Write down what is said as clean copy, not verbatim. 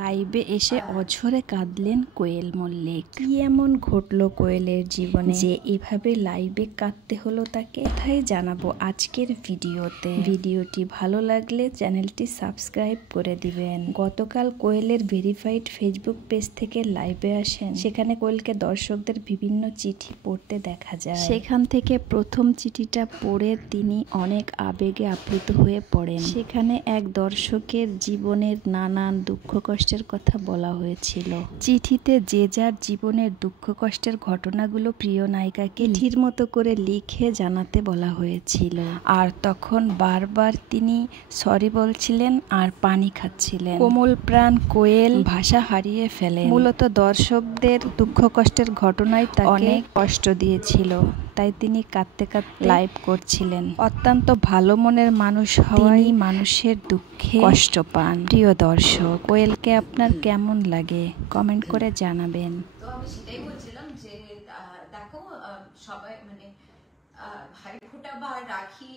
লাইভে এসে অঝরে কাঁদলেন কোয়েল মল্লিক। কি এমন ঘটলো কোয়েলের জীবনে যে এভাবে লাইভে কাঁদতে হলো তাকে? কোথায় জানাবো আজকের ভিডিওতে। ভিডিওটি ভালো লাগলে চ্যানেলটি সাবস্ক্রাইব করে দিবেন। গতকাল কোয়েলের ভেরিফাইড ফেসবুক পেজ থেকে লাইভে আসেন। সেখানে কোয়েলকে দর্শকদের বিভিন্ন চিঠি পড়তে দেখা যায়। সেখান থেকে প্রথম চিঠিটা পড়ে তিনি অনেক আবেগে আপ্লুত হয়ে পড়েন। সেখানে এক দর্শকের জীবনের নানান দুঃখ কষ্টের কথা বলা হয়েছিল। চিঠিতে যে যার জীবনের দুঃখ কষ্টের ঘটনাগুলো প্রিয় নায়িকাকে চিঠির মতো করে লিখে জানাতে বলা হয়েছিল। আর তখন বারবার তিনি সরি বলছিলেন আর পানি খাচ্ছিলেন। কোমল প্রাণ কোয়েল ভাষা হারিয়ে ফেলেন। মূলত দর্শকদের দুঃখ কষ্টের ঘটনায় তাকে অনেক কষ্ট দিয়েছিল, তাই তিনি কাঁদতে কাঁদতে লাইভ করছিলেন। অত্যন্ত ভালো মনের মানুষ হওয়ায় মানুষের দুঃখে কষ্ট পান। প্রিয় দর্শক, কোয়েলকে আপনার কেমন লাগে কমেন্ট করে জানাবেন। তো আমি সেটাই বলছিলাম যে দেখো সবাই মানে ভাইফোঁটা বা রাখি